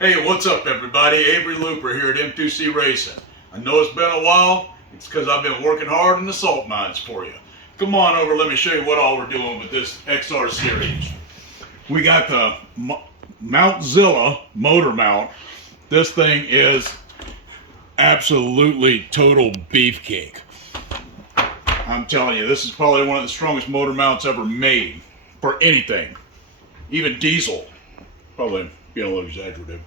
Hey, what's up everybody? Avery Looper here at M2C Racing. I know it's been a while. It's because I've been working hard in the salt mines for you. Come on over, let me show you what all we're doing with this XR series. We got the Mountzilla motor mount. This thing is absolutely total beefcake. I'm telling you, this is probably one of the strongest motor mounts ever made for anything. Even diesel. Probably being a little exaggerative.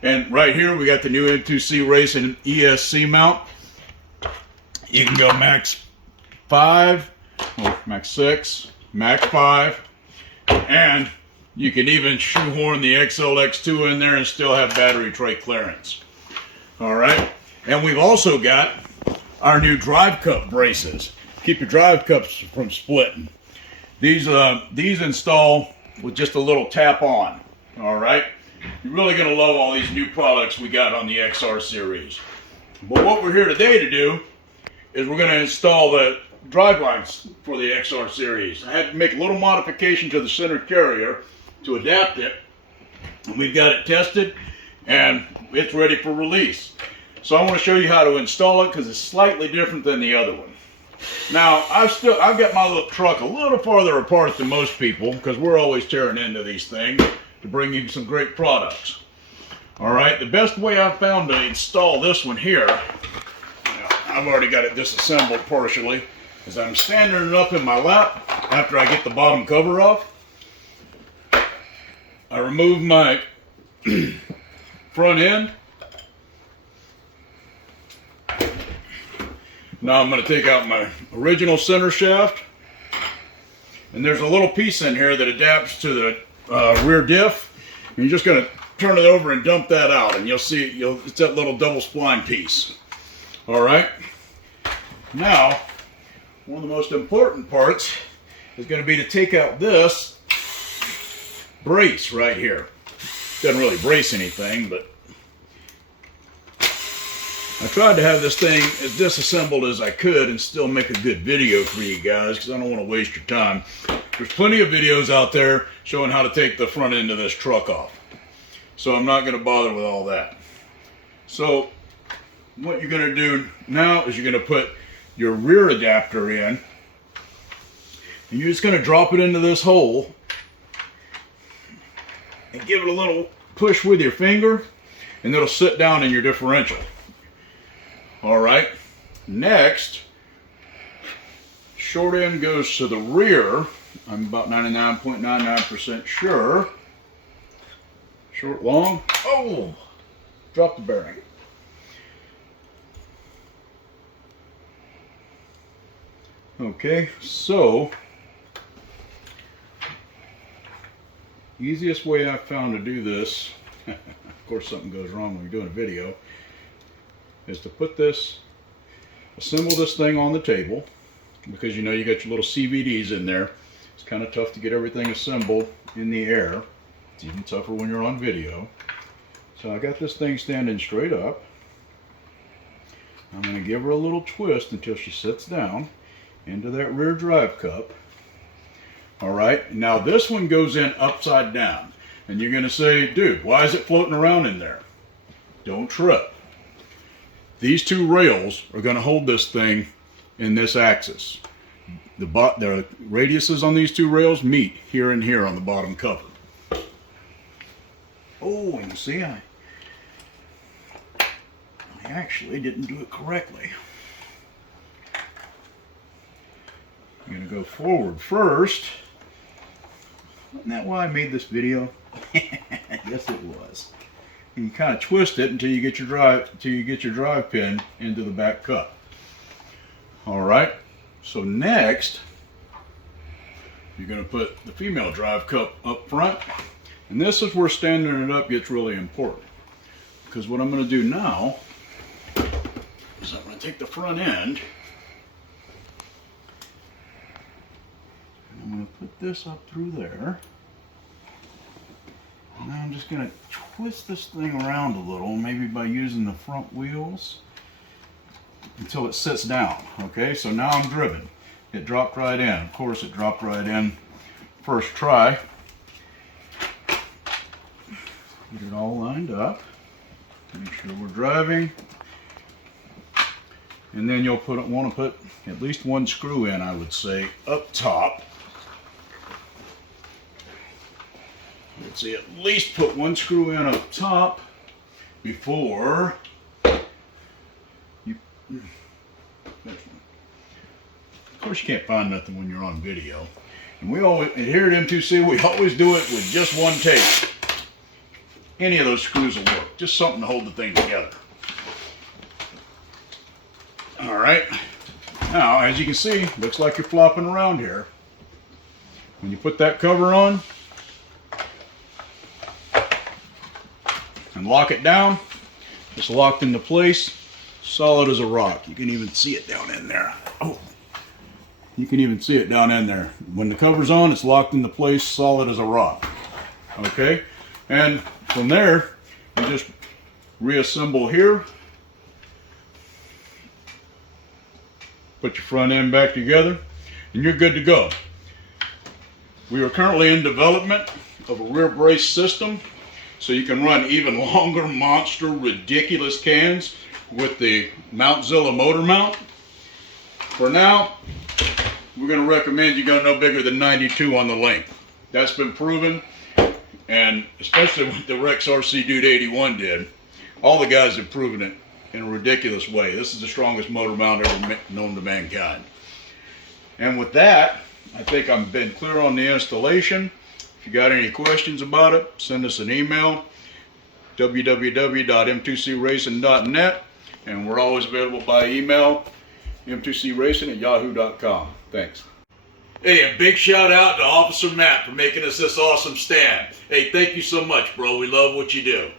And right here we got the new M2C Racing ESC mount. You can go max 5, or max 6, max 5, and you can even shoehorn the XLX2 in there and still have battery tray clearance. Alright, and we've also got our new drive cup braces. Keep your drive cups from splitting. These install with just a little tap on. Alright, you're really going to love all these new products we got on the XR series. But what we're here today to do is we're going to install the drive lines for the XR series. I had to make a little modification to the center carrier to adapt it. And we've got it tested and it's ready for release. So I want to show you how to install it because it's slightly different than the other one. Now, I've got my little truck a little farther apart than most people because we're always tearing into these things to bring you some great products. Alright, the best way I've found to install this one here, I've already got it disassembled partially, is I'm standing it up in my lap after I get the bottom cover off. I remove my front end. Now I'm going to take out my original center shaft, and there's a little piece in here that adapts to the rear diff. And you're just going to turn it over and dump that out, and you'll see it's that little double spline piece. All right. Now, one of the most important parts is going to be to take out this brace right here. Doesn't really brace anything, but I tried to have this thing as disassembled as I could and still make a good video for you guys because I don't want to waste your time. There's plenty of videos out there showing how to take the front end of this truck off. So I'm not going to bother with all that. So what you're going to do now is you're going to put your rear adapter in. And you're just going to drop it into this hole and give it a little push with your finger and it'll sit down in your differential. Alright, next, short end goes to the rear. I'm about 99.99% sure. Short, long. Oh! Drop the bearing. Okay, so easiest way I've found to do this, of course something goes wrong when you're doing a video, is to put this, assemble this thing on the table, because you know you got your little CVDs in there. It's kind of tough to get everything assembled in the air. It's even tougher when you're on video. So I got this thing standing straight up. I'm going to give her a little twist until she sits down into that rear drive cup. Alright, now this one goes in upside down. And you're going to say, dude, why is it floating around in there? Don't trip. These two rails are going to hold this thing in this axis. The radiuses on these two rails meet here and here on the bottom cover. Oh, and see, I actually didn't do it correctly. I'm going to go forward first. Isn't that why I made this video? Yes, it was. And you kind of twist it until you get your drive pin into the back cup. All right. So next, you're going to put the female drive cup up front, and this is where standing it up gets really important. Because what I'm going to do now is I'm going to take the front end and I'm going to put this up through there. Now I'm just going to twist this thing around a little, maybe by using the front wheels until it sits down. Okay, so now I'm driven. It dropped right in. Of course, it dropped right in first try. Get it all lined up. Make sure we're driving. And then you'll want to put at least one screw in, I would say, up top. Let's see, at least put one screw in up top before you. Of course, you can't find nothing when you're on video. And we always, and here at M2C, we always do it with just one take. Any of those screws will work. Just something to hold the thing together. All right. Now, as you can see, looks like you're flopping around here. When you put that cover on and lock it down, it's locked into place, solid as a rock. You can even see it down in there. Oh, you can even see it down in there. When the cover's on, it's locked into place, solid as a rock. Okay, and from there, you just reassemble here. Put your front end back together, and you're good to go. We are currently in development of a rear brace system, so you can run even longer, monster, ridiculous cans with the Mountzilla motor mount. For now, we're going to recommend you go no bigger than 92 on the length. That's been proven, and especially what the Rex RC Dude 81 did, all the guys have proven it in a ridiculous way. This is the strongest motor mount ever known to mankind. And with that, I think I've been clear on the installation. If you got any questions about it, send us an email, www.m2cracing.net, and we're always available by email, m2cracing@yahoo.com. Thanks. Hey, a big shout out to Officer Matt for making us this awesome stand. Hey, thank you so much, bro. We love what you do.